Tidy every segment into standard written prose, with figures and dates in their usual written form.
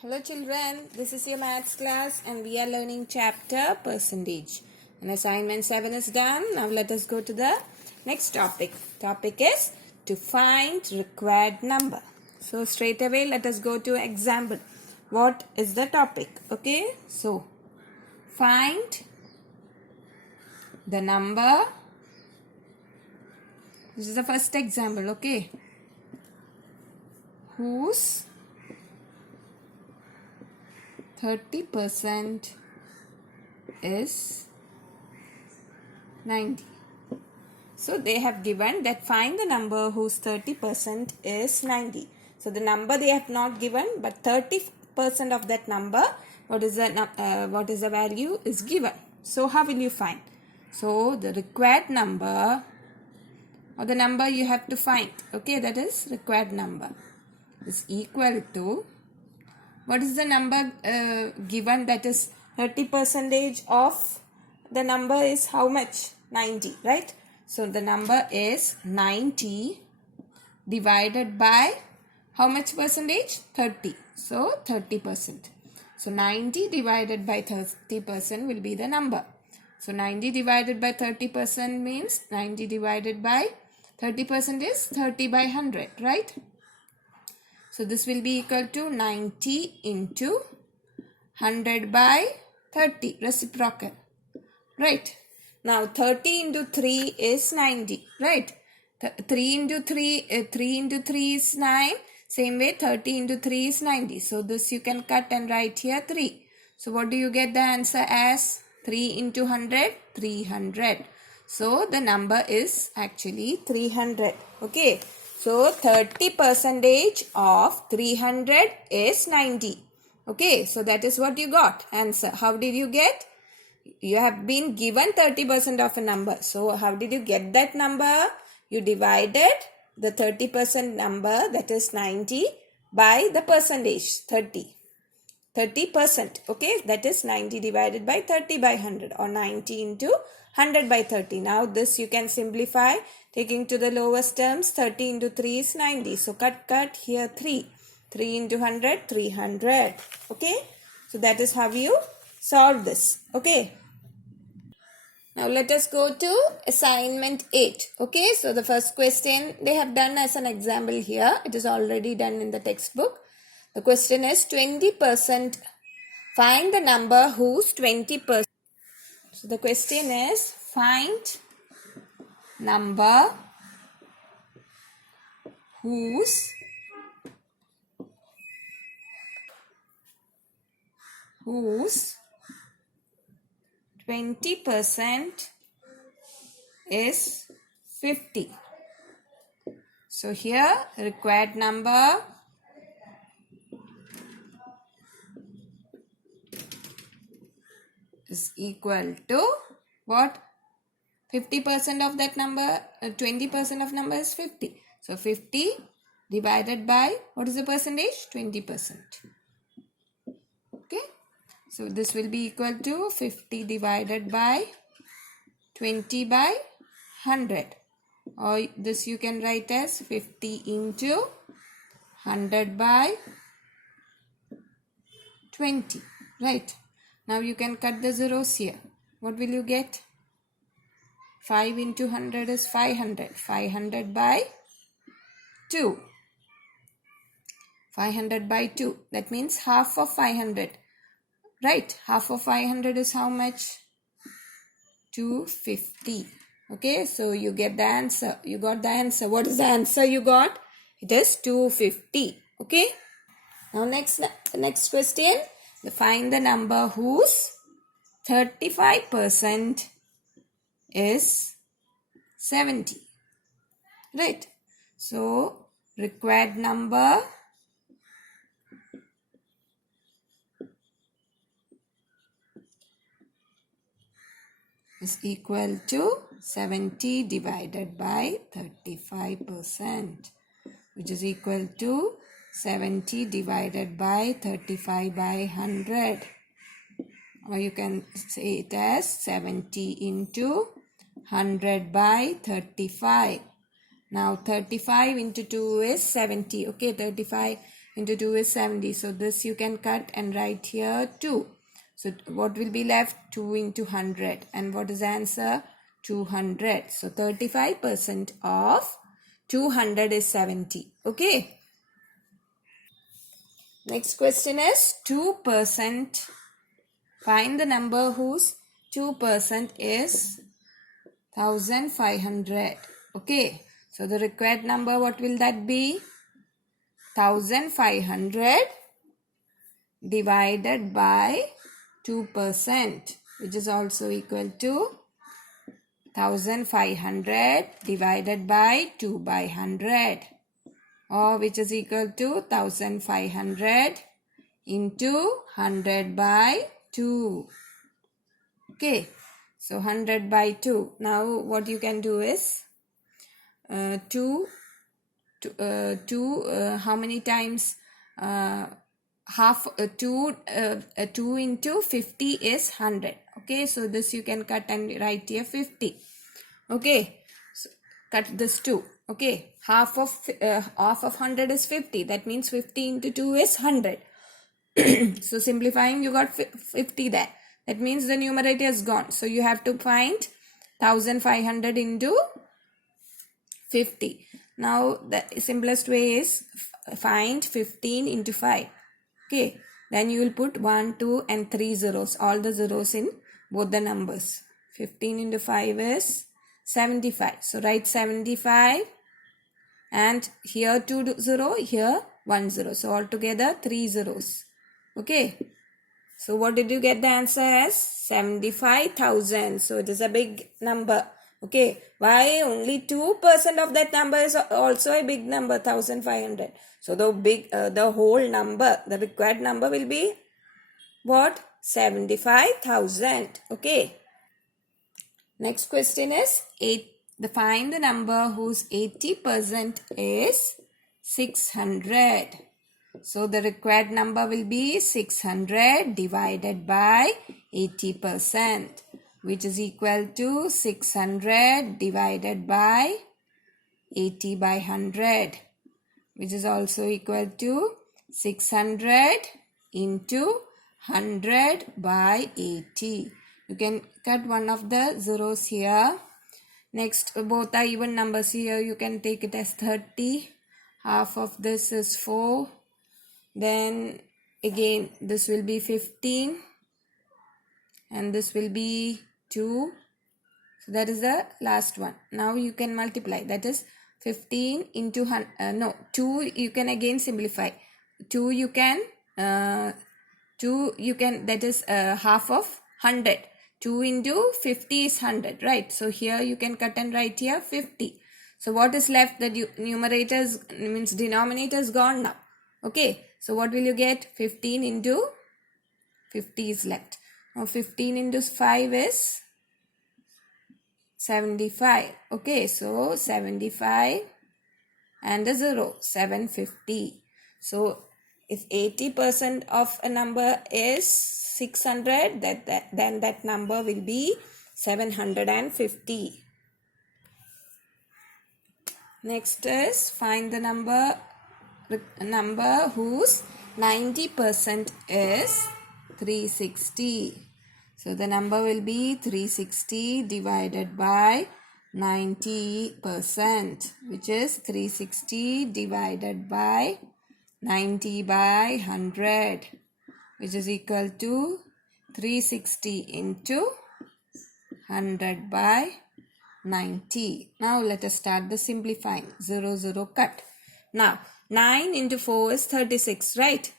Hello children, this is your maths class and we are learning chapter percentage. And assignment 7 is done. Now let us go to the next topic. Topic is to find required number. So straight away let us go to example. What is the topic? Okay, so find the number. This is the first example, okay, whose 30% is 90. So they have given that find the number whose 30% is 90. So the number they have not given, but 30% of that number, what is the value is given. So how will you find? So the required number or the number you have to find, okay, that is required number, is equal to, what is the number given, that is 30% of the number is how much? 90, right? So the number is 90 divided by how much percentage? 30. So 30%. So 90 divided by 30% will be the number. So 90 divided by 30% means 90 divided by 30% is 30 by 100, right? So this will be equal to 90 into 100 by 30, reciprocal, right? Now 30 into 3 is 90, right? 3 into 3 is 9. Same way 30 into 3 is 90. So this you can cut and write here 3. So what do you get the answer as? 3 into 100, 300. So the number is actually 300, okay? So 30% of 300 is 90. Okay, so that is what you got. Answer. How did you get? You have been given 30% of a number. So how did you get that number? You divided the 30% number, that is 90, by the percentage, 30. 30%, okay, that is 90 divided by 30 by 100, or 90 into 100 by 30. Now this you can simplify, taking to the lowest terms. 30 into 3 is 90. So cut here 3. 3 into 100, 300. Okay, so that is how you solve this. Okay, now let us go to assignment 8. Okay, so the first question they have done as an example here. It is already done in the textbook. The question is 20%. Find the number whose 20%. So the question is find number whose 20% is 50. So here required number is equal to what? 50% of that number, 20% of number is 50. So 50 divided by, what is the percentage? 20%. Okay. So this will be equal to 50 divided by 20 by 100. Or this you can write as 50 into 100 by 20. Right. Now you can cut the zeros here. What will you get? 5 into 100 is 500. 500 by 2. 500 by 2. That means half of 500. Right. Half of 500 is how much? 250. Okay. So you get the answer. You got the answer. What is the answer you got? It is 250. Okay. Now next question. Find the number whose 35% is 70. Right. So required number is equal to 70 divided by 35%, which is equal to 70 divided by 35 by 100. Or you can say it as 70 into 100 by 35. Now 35 into 2 is 70. Okay, 35 into 2 is 70. So this you can cut and write here 2. So what will be left? 2 into 100. And what is the answer? 200. So 35% of 200 is 70. Okay. Next question is 2%. Find the number whose 2% is 1500. Okay. So the required number, what will that be? 1500 divided by 2%, which is also equal to 1500 divided by 2 by 100, or which is equal to 1500 into 100 by 2. Okay, so 100 by 2. Now what you can do is 2 how many times half 2 into 50 is 100. Okay, so this you can cut and write here 50. Okay, so cut this 2. Okay, half of 100 is 50. That means 50 into 2 is 100. So simplifying, you got 50 there. That means the numerator is gone. So you have to find 1500 into 50. Now the simplest way is find 15 into 5. Okay, then you will put 1, 2 and 3 zeros. All the zeros in both the numbers. 15 into 5 is 75. So write 75 and here 2 0, here 1 0. So altogether 3 zeros. Okay. So what did you get the answer as? 75,000. So it is a big number. Okay. Why? Only 2% of that number is also a big number, 1500. So the whole number, the required number will be what? 75,000. Okay. Next question is find the number whose 80% is 600. So the required number will be 600 divided by 80%, which is equal to 600 divided by 80 by 100, which is also equal to 600 into 100 by 80. You can cut one of the zeros here. Next, both are even numbers here. You can take it as 30. Half of this is 4. Then again this will be 15 and this will be 2. So that is the last one. Now you can multiply. That is 15 into 2 you can again simplify. 2 you can that is half of 100. 2 into 50 is 100, right? So here you can cut and write here 50. So what is left? The numerator means denominator is gone now. Okay, so what will you get? 15 into 50 is left. Now 15 into 5 is 75. Okay, so 75 and a 0, 750. So if 80% of a number is 600, then that number will be 750. Next is find the number whose 90% is 360. So the number will be 360 divided by 90%, which is 360 divided by 90 by 100, which is equal to 360 into 100 by 90. Now let us start the simplifying. 0, 0 cut. Now 9 into 4 is 36, right?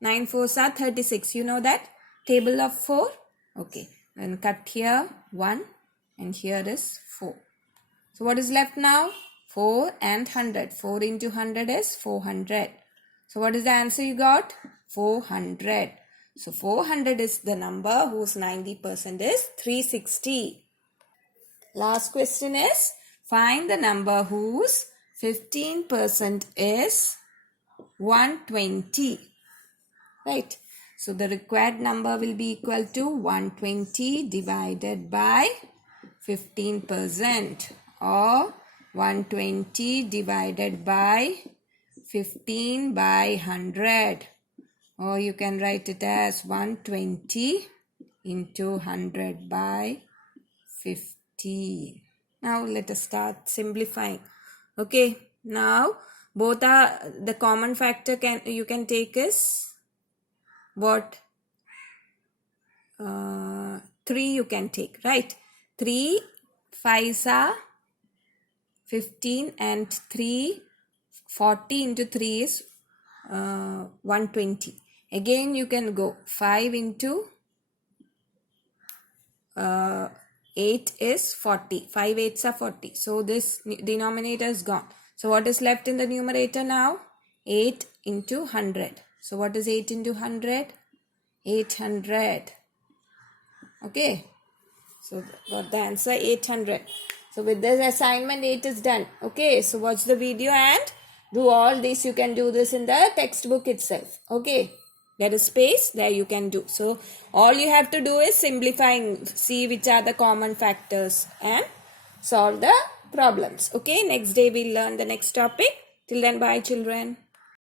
9 4s are 36. You know that? Table of 4. Okay. Then cut here 1 and here is 4. So what is left now? 4 and 100. 4 into 100 is 400. So what is the answer you got? 400. So 400 is the number whose 90% is 360. Last question is find the number whose 15% is 120. Right. So the required number will be equal to 120 divided by 15% or 120 divided by 15 by 100. Or you can write it as 120 into 100 by 50. Now let us start simplifying. Okay, now both are the common factor you can take is what? 3 you can take, right? 3 5s are 15 and 3 40 into 3 is 120. Again you can go 5 into 8 is 40. 5 8s are 40. So this denominator is gone. So what is left in the numerator now? 8 into 100. So what is 8 into 100? 800. Okay. So got the answer 800. So with this assignment 8 is done. Okay. So watch the video and do all this. You can do this in the textbook itself. Okay. There is space there you can do. So all you have to do is simplifying. See which are the common factors and solve the problems. Okay. Next day we'll learn the next topic. Till then, bye children.